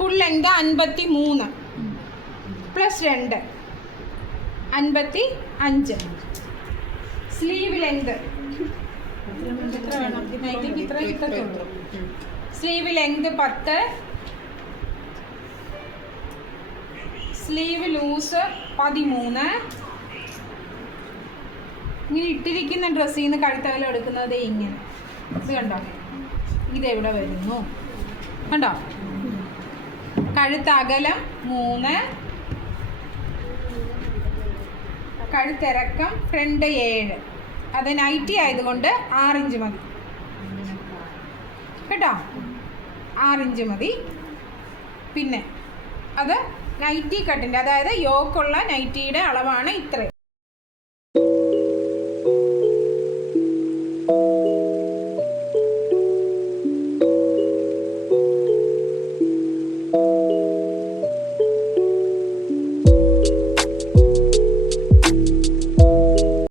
Full length 53 plus 2 55. Sleeve length എത്ര വേണം? നൈറ്റിക്ക് ഇത്ര കിട്ടത്തുള്ളൂ. Sleeve length 10, sleeve loose 13. ഇങ്ങനെ ഇട്ടിരിക്കുന്ന ഡ്രസ്സിൽ നിന്ന് കഴുത്തകലം എടുക്കുന്നത് ഇങ്ങനെ. ഇത് കണ്ടോ, ഇതെവിടെ വരുന്നു കണ്ടോ? കഴുത്തകലം 3, കഴുത്തിറക്കം ഫ്രണ്ട് 7. അത് നൈറ്റി ആയതുകൊണ്ട് 6 ഇഞ്ച് മതി കേട്ടോ, 6 ഇഞ്ച് മതി. പിന്നെ അത് നൈറ്റി കട്ടിൻ്റെ, അതായത് യോക്കുള്ള നൈറ്റിയുടെ അളവാണ് ഇത്രയും.